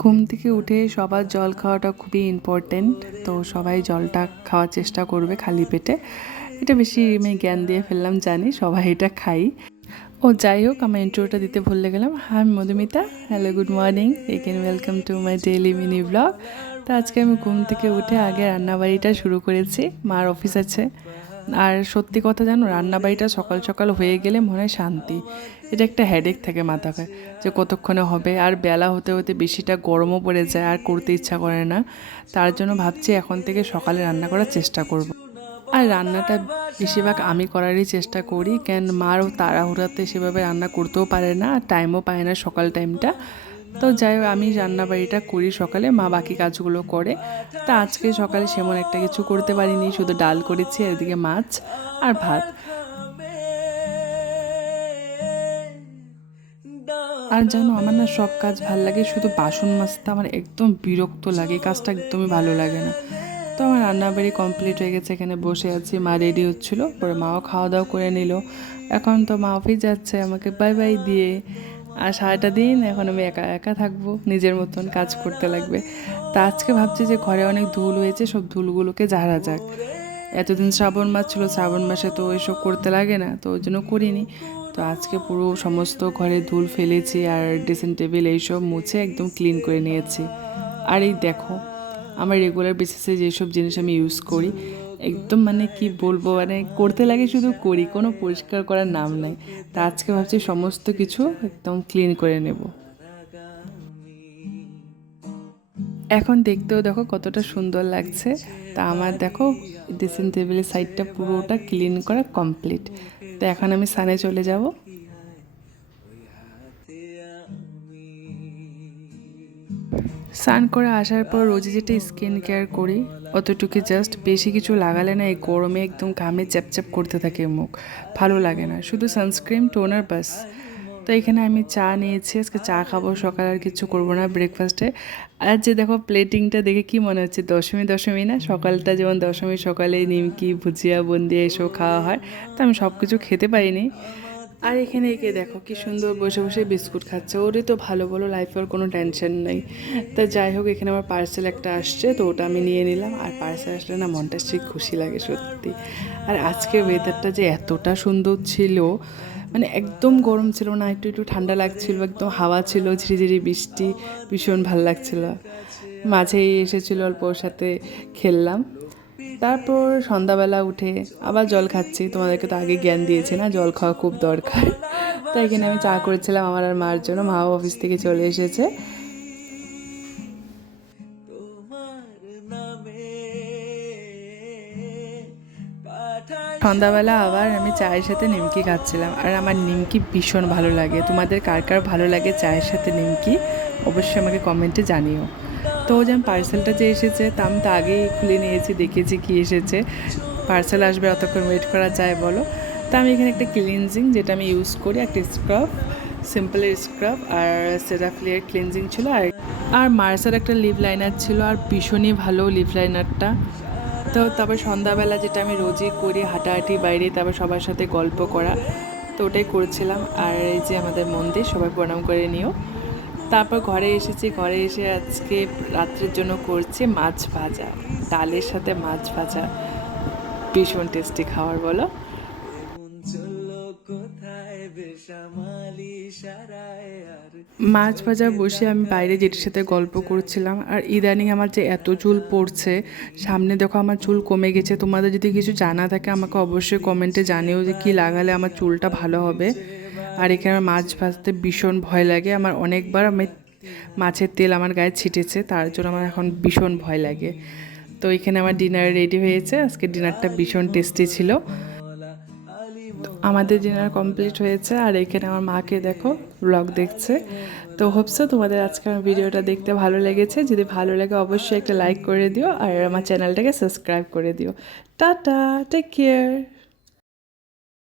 ঘুম থেকে উঠে সবার জল খাওয়াটা খুবই ইম্পর্ট্যান্ট। তো সবাই জলটা খাওয়ার চেষ্টা করবে খালি পেটে। এটা বেশি আমি জ্ঞান দিয়ে ফেললাম জানি, সবাই এটা খাই। ও যাই হোক, আমার ইন্ট্রোটা দিতে ভুলে গেলাম। Hi Madhumita, hello, good morning, again welcome to my daily mini vlog. তো আজকে আমি ঘুম থেকে উঠে আগে রান্নাবাড়িটা শুরু করেছি। মার অফিস আছে, আর সত্যি কথা জানো, রান্নাবাড়িটা সকাল সকাল হয়ে গেলে মনে হয় শান্তি। এটা একটা হেডেক থাকে মাথায় যে কতক্ষণে হবে, আর বেলা হতে হতে বেশিটা গরমও পড়ে যায় আর করতে ইচ্ছা করে না। তার জন্য ভাবছি এখন থেকে সকালে রান্না করার চেষ্টা করব। আর রান্নাটা বেশিরভাগ আমি করারই চেষ্টা করি, কেন মারও তাড়াহুড়াতে সেভাবে রান্না করতেও পারে না আর টাইমও পায় না সকাল টাইমটা। তো যাই হোক, আমি রান্নাবাড়িটা করি সকালে, মা বাকি কাজগুলো করে। তা আজকে সকালে সেমন একটা কিছু করতে পারিনি, শুধু ডাল করেছি, এদিকে মাছ আর ভাত। আর জানো, আমার না সব কাজ ভাল লাগে, শুধু বাসন মাজতে আমার একদম বিরক্ত লাগে, এই কাজটা একদমই ভালো লাগে না। তো আমার রান্নাবাড়ি কমপ্লিট হয়ে গেছে, এখানে বসে আছি, মা রেডি হচ্ছিলো, পরে মাও খাওয়া দাওয়া করে নিল। এখন তো মা অফিস যাচ্ছে আমাকে বাই বাই দিয়ে। আর সারাটা দিন এখন আমি একা একা থাকবো, নিজের মতন কাজ করতে লাগবে। তা আজকে ভাবছি যে ঘরে অনেক ধুল হয়েছে, সব ধুলগুলোকে ঝাড়া যাক। এতদিন শ্রাবণ মাস ছিল, শ্রাবণ মাসে তো এসব করতে লাগে না, তো ওই জন্য করিনি। তো আজকে পুরো সমস্ত ঘরে ধুল ফেলেছি আর ড্রেসিং টেবিল এইসব মুছে একদম ক্লিন করে নিয়েছি। আর এই দেখো, আমার রেগুলার বেসিসে যেসব জিনিস আমি ইউজ করি, একদম মানে কি বলবো, মানে করতে লাগে শুধু করি, কোনো পরিষ্কার করার নাম নাই। তা আজকে ভাবছি সমস্ত কিছু একদম ক্লিন করে নেব। এখন দেখতেও দেখো কতটা সুন্দর লাগছে। তা আমার দেখো ড্রেসিং টেবিলের সাইডটা পুরোটা ক্লিন করা কমপ্লিট। তো এখন আমি সানে চলে যাব। স্নান করে আসার পর রোজই যেটা স্কিন কেয়ার করি অতটুকু, জাস্ট বেশি কিছু লাগালে না এই গরমে একদম ঘামে চ্যাপচ্যাপ করতে থাকে মুখ, ভালো লাগে না, শুধু সানস্ক্রিন টোনার বাস। তো এখানে আমি চা নিয়েছি, আজকে চা খাবো, সকালে আর কিছু করবো না ব্রেকফাস্টে। আর যে দেখো প্লেটিংটা দেখে কি মনে হচ্ছে দশমী দশমী না, সকালটা যেমন দশমী সকালে নিমকি ভুজিয়া বুন্দিয়া এসব খাওয়া হয়, তো আমি সব কিছু খেতে পারিনি। আর এখানে একে দেখো কি সুন্দর বসে বসে বিস্কুট খাচ্ছে, ওরই তো ভালো, বলো, লাইফের কোনো টেনশন নেই। তা যাই হোক, এখানে আমার পার্সেল একটা আসছে, তো ওটা আমি নিয়ে নিলাম। আর পার্সেল আসলে না মনটা ঠিক খুশি লাগে সত্যি। আর আজকের ওয়েদারটা যে এতটা সুন্দর ছিল, মানে একদম গরম ছিল না, একটু একটু ঠান্ডা লাগছিল, একদম হাওয়া ছিল, ঝিরিঝিরি বৃষ্টি, ভীষণ ভালো লাগছিল। মাঝেই এসেছিল, অল্প ওর সাথে খেললাম। তারপর সন্ধ্যাবেলা উঠে আবার জল খাচ্ছি, তোমাদেরকে তো আগে জ্ঞান দিয়েছি না জল খাওয়া খুব দরকার। তাই এখানে আমি চা করেছিলাম আমার আর মার জন্য, মাও অফিস থেকে চলে এসেছে। সন্ধ্যাবেলা আবার আমি চায়ের সাথে নিমকি খাচ্ছিলাম, আর আমার নিমকি ভীষণ ভালো লাগে। তোমাদের কার কার ভালো লাগে চায়ের সাথে নিমকি, অবশ্যই আমাকে কমেন্টে জানিও। তো যেমন পার্সেলটা যে এসেছে তা আমি তো আগেই খুলে নিয়েছি, দেখেছি কি এসেছে। পার্সেল আসবে, অতক্ষণ ওয়েট করা যায় বলো। তা আমি এখানে একটা ক্লিনজিং যেটা আমি ইউজ করি, একটা স্ক্রাব, সিম্পলের স্ক্রাব, আর সেরাফিলের ক্লিনজিং ছিল, আর মার্সের একটা লিপ লাইনার ছিল, আর ভীষণই ভালো লিপ লাইনারটা। তো তারপর সন্ধ্যাবেলা যেটা আমি রোজই করি, হাঁটাহাঁটি বাইরে, তারপর সবার সাথে গল্প করা, তো ওটাই করছিলাম। আর এই যে আমাদের মন্দির, সবাই প্রণাম করে নিও। তারপর ঘরে এসেছি, ঘরে এসে আজকে রাত্রের জন্য করছি মাছ ভাজা, ডালের সাথে মাছ ভাজা, ভীষণ টেস্টি খাবার বলো। মাছ ভাজা বসে আমি বাইরে যেটির সাথে গল্প করছিলাম। আর ইদানিং আমার যে এত চুল পড়ছে, সামনে দেখো আমার চুল কমে গেছে। তোমাদের যদি কিছু জানা থাকে আমাকে অবশ্যই কমেন্টে জানিও যে কী লাগালে আমার চুলটা ভালো হবে। আর এখানে আমার মাছ ভাজতে ভীষণ ভয় লাগে, আমার অনেকবার আমি মাছের তেল আমার গায়ে ছিটেছে, তার জন্য আমার এখন ভীষণ ভয় লাগে। তো এখানে আমার ডিনার রেডি হয়েছে, আজকে ডিনারটা ভীষণ টেস্টি ছিল। আমাদের ডিনার কমপ্লিট হয়েছে, আর এখানে আমার মাকে দেখো ব্লগ দেখছে। তো হোপসো তোমাদের আজকের ভিডিওটা দেখতে ভালো লেগেছে, যদি ভালো লাগে অবশ্যই একটা লাইক করে দিও, আর আমার চ্যানেলটাকে সাবস্ক্রাইব করে দিও। Tata, take care.